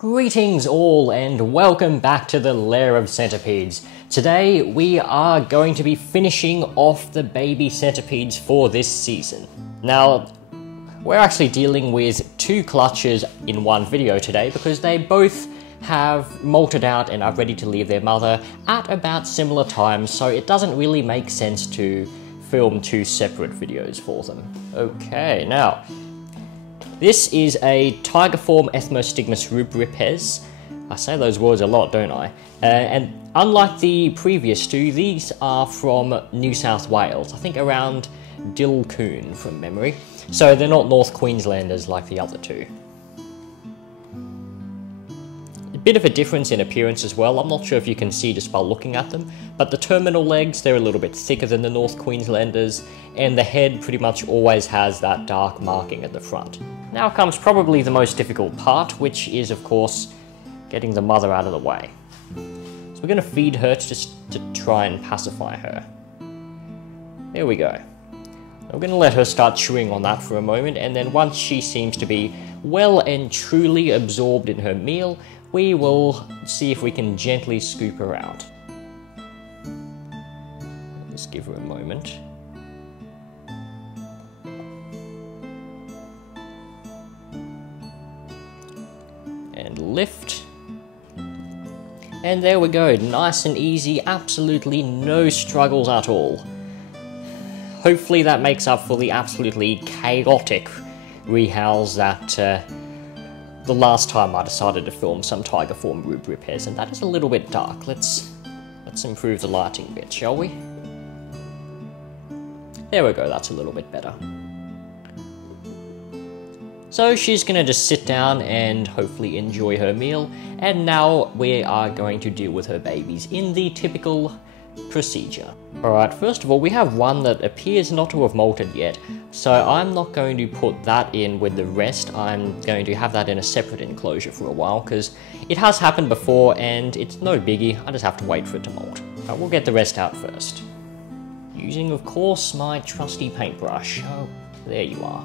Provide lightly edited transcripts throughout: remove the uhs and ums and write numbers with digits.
Greetings all and welcome back to the lair of centipedes. Today we are going to be finishing off the baby centipedes for this season. Now, we're actually dealing with two clutches in one video today because they both have molted out and are ready to leave their mother at about similar times, so it doesn't really make sense to film two separate videos for them. Okay, now, this is a tiger-form Ethmostigmus rubripes. I say those words a lot, don't I? And unlike the previous two, these are from New South Wales. I think around Dilcoon from memory. So they're not North Queenslanders like the other two. A bit of a difference in appearance as well. I'm not sure if you can see just by looking at them, but the terminal legs, they're a little bit thicker than the North Queenslanders, and the head pretty much always has that dark marking at the front. Now comes probably the most difficult part, which is of course getting the mother out of the way. So we're going to feed her just to try and pacify her. There we go. We're going to let her start chewing on that for a moment, and then once she seems to be well and truly absorbed in her meal, we will see if we can gently scoop her out. Just give her a moment. And lift. And there we go, nice and easy, absolutely no struggles at all. Hopefully that makes up for the absolutely chaotic rehouse that the last time I decided to film some tiger form rubripes, and that is a little bit dark. Let's improve the lighting a bit, shall we? There we go, that's a little bit better. So she's going to just sit down and hopefully enjoy her meal, and now we are going to deal with her babies in the typical procedure. Alright, first of all we have one that appears not to have molted yet, so I'm not going to put that in with the rest. I'm going to have that in a separate enclosure for a while because it has happened before and it's no biggie, I just have to wait for it to molt. But we'll get the rest out first. Using of course my trusty paintbrush. Oh, there you are.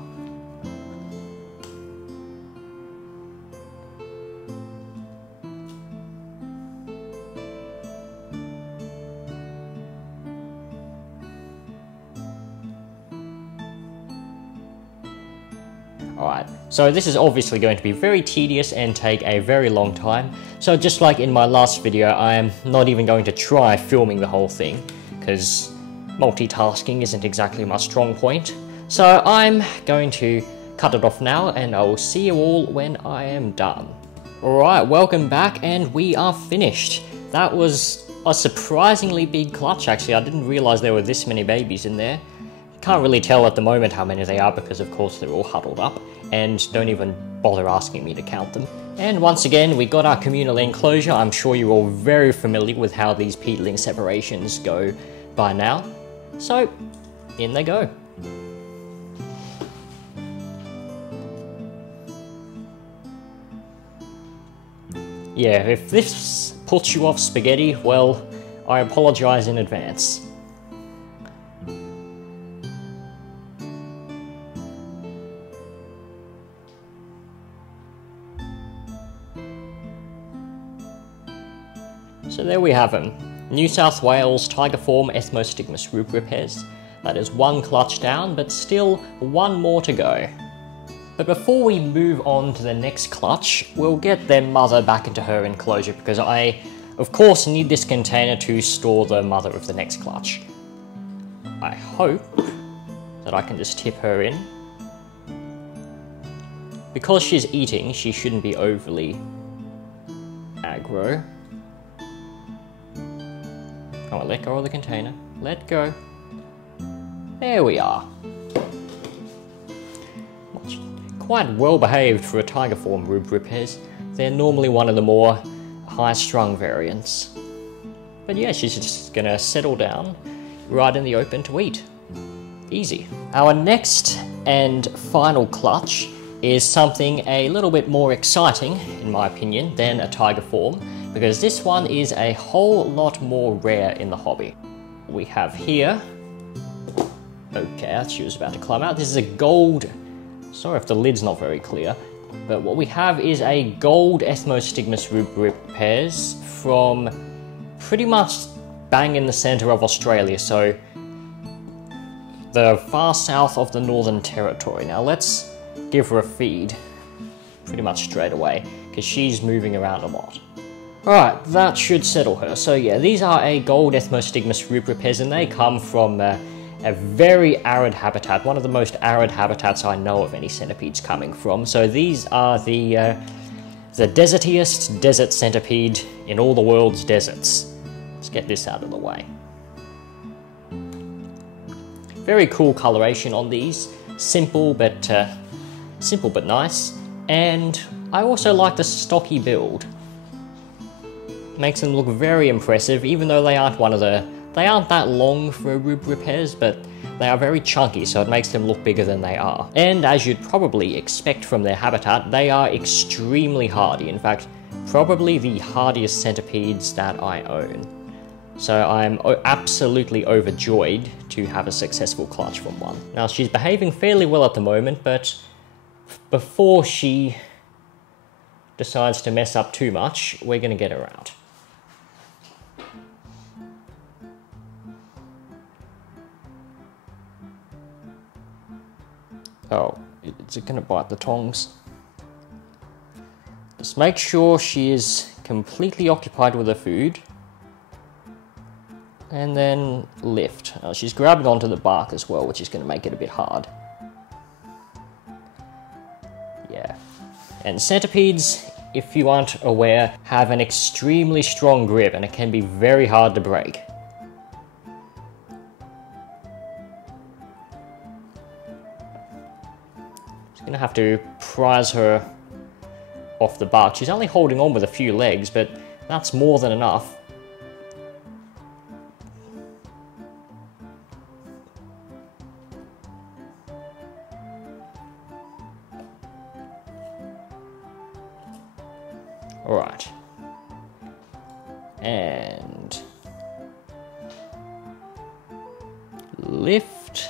Alright, so this is obviously going to be very tedious and take a very long time, so just like in my last video, I am not even going to try filming the whole thing, because multitasking isn't exactly my strong point. So I'm going to cut it off now, and I will see you all when I am done. Alright, welcome back, and we are finished. That was a surprisingly big clutch actually. I didn't realise there were this many babies in there. Can't really tell at the moment how many they are because of course they're all huddled up, and don't even bother asking me to count them. And once again we got our communal enclosure. I'm sure you're all very familiar with how these peatling separations go by now. So in they go. Yeah, if this puts you off spaghetti, well, I apologise in advance. So there we have him, New South Wales tiger form Ethmostigmus rubripes. That is one clutch down, but still one more to go. But before we move on to the next clutch, we'll get their mother back into her enclosure because I, of course, need this container to store the mother of the next clutch. I hope that I can just tip her in. Because she's eating, she shouldn't be overly aggro. Oh, let go of the container. Let go. There we are. Quite well behaved for a tiger form rubripes. They're normally one of the more high-strung variants. But yeah, she's just gonna settle down right in the open to eat. Easy. Our next and final clutch is something a little bit more exciting, in my opinion, than a tiger form, because this one is a whole lot more rare in the hobby. We have here, okay, she was about to climb out, this is a gold, sorry if the lid's not very clear, But what we have is a gold Ethmostigmus rubripes from pretty much bang in the centre of Australia, so the far south of the Northern Territory. Now let's give her a feed pretty much straight away, because she's moving around a lot. Alright, that should settle her. So yeah, these are a gold Ethmostigmus rubripes, and they come from a very arid habitat, one of the most arid habitats I know of any centipedes coming from. So these are the desertiest desert centipede in all the world's deserts. Let's get this out of the way. Very cool coloration on these, simple but nice. And I also like the stocky build. Makes them look very impressive, even though they aren't they aren't that long for rubripes, but they are very chunky, so it makes them look bigger than they are. And as you'd probably expect from their habitat, they are extremely hardy. In fact, probably the hardiest centipedes that I own. So I'm absolutely overjoyed to have a successful clutch from one. Now she's behaving fairly well at the moment, but before she decides to mess up too much, we're going to get her out. Oh, is it going to bite the tongs? Just make sure she is completely occupied with her food. And then lift. She's grabbing onto the bark as well, which is going to make it a bit hard. Yeah. And centipedes, if you aren't aware, have an extremely strong grip, and it can be very hard to break. Just gonna have to prise her off the bark. She's only holding on with a few legs, but that's more than enough. Alright. And lift.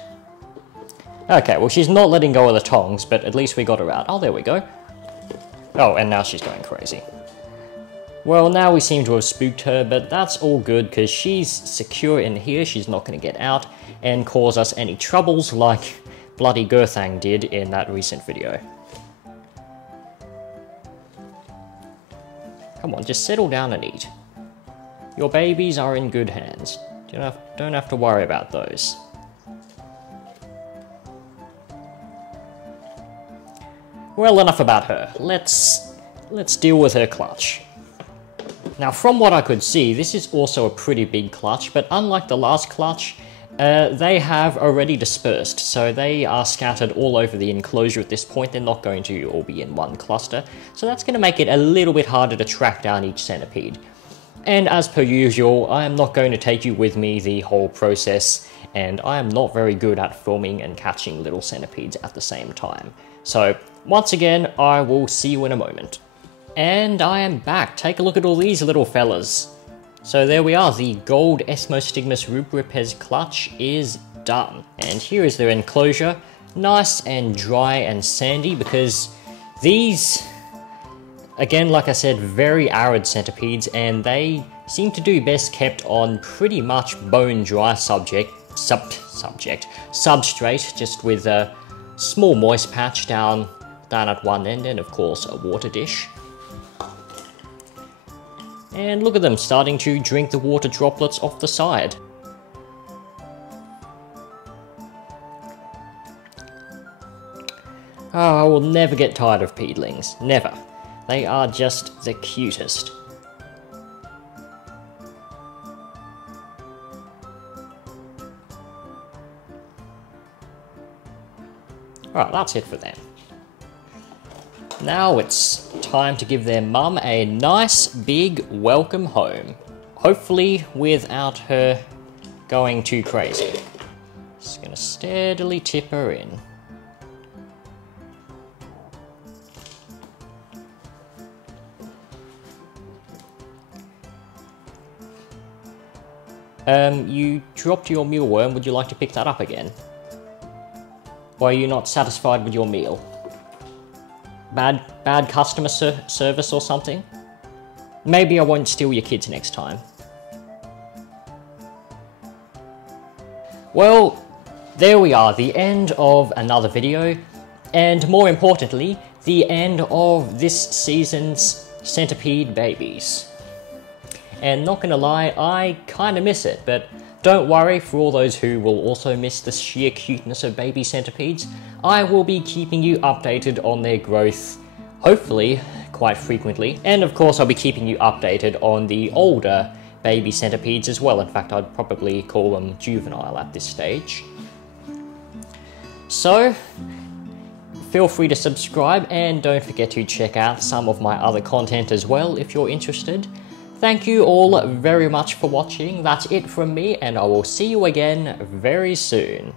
Okay, well she's not letting go of the tongs, but at least we got her out. Oh, there we go. Oh, and now she's going crazy. Well, now we seem to have spooked her, but that's all good because she's secure in here. She's not going to get out and cause us any troubles like bloody Gerthang did in that recent video. Come on, just settle down and eat. Your babies are in good hands. You don't have to worry about those. Well, enough about her. Let's deal with her clutch. Now, from what I could see, this is also a pretty big clutch, but unlike the last clutch, they have already dispersed, so they are scattered all over the enclosure at this point. They're not going to all be in one cluster, so that's going to make it a little bit harder to track down each centipede. And as per usual, I am not going to take you with me the whole process, and I am not very good at filming and catching little centipedes at the same time. So, once again, I will see you in a moment. And I am back. Take a look at all these little fellas. So there we are, the gold Ethmostigmus rubripes clutch is done. And here is their enclosure, nice and dry and sandy, because these, again, like I said, very arid centipedes, and they seem to do best kept on pretty much bone-dry substrate, just with a small moist patch down at one end, and of course a water dish. And look at them starting to drink the water droplets off the side. Oh, I will never get tired of peedlings. Never. They are just the cutest. Alright, that's it for them. Now it's time to give their mum a nice big welcome home. Hopefully without her going too crazy. Just gonna steadily tip her in. You dropped your mealworm. Would you like to pick that up again? Or are you not satisfied with your meal? Bad bad customer service or something. Maybe I won't steal your kids next time. Well, there we are, the end of another video, and more importantly, the end of this season's centipede babies. And not gonna lie, I kinda miss it, but don't worry, for all those who will also miss the sheer cuteness of baby centipedes, I will be keeping you updated on their growth, hopefully quite frequently. And of course I'll be keeping you updated on the older baby centipedes as well. In fact, I'd probably call them juvenile at this stage. So, feel free to subscribe and don't forget to check out some of my other content as well if you're interested. Thank you all very much for watching. That's it from me, and I will see you again very soon.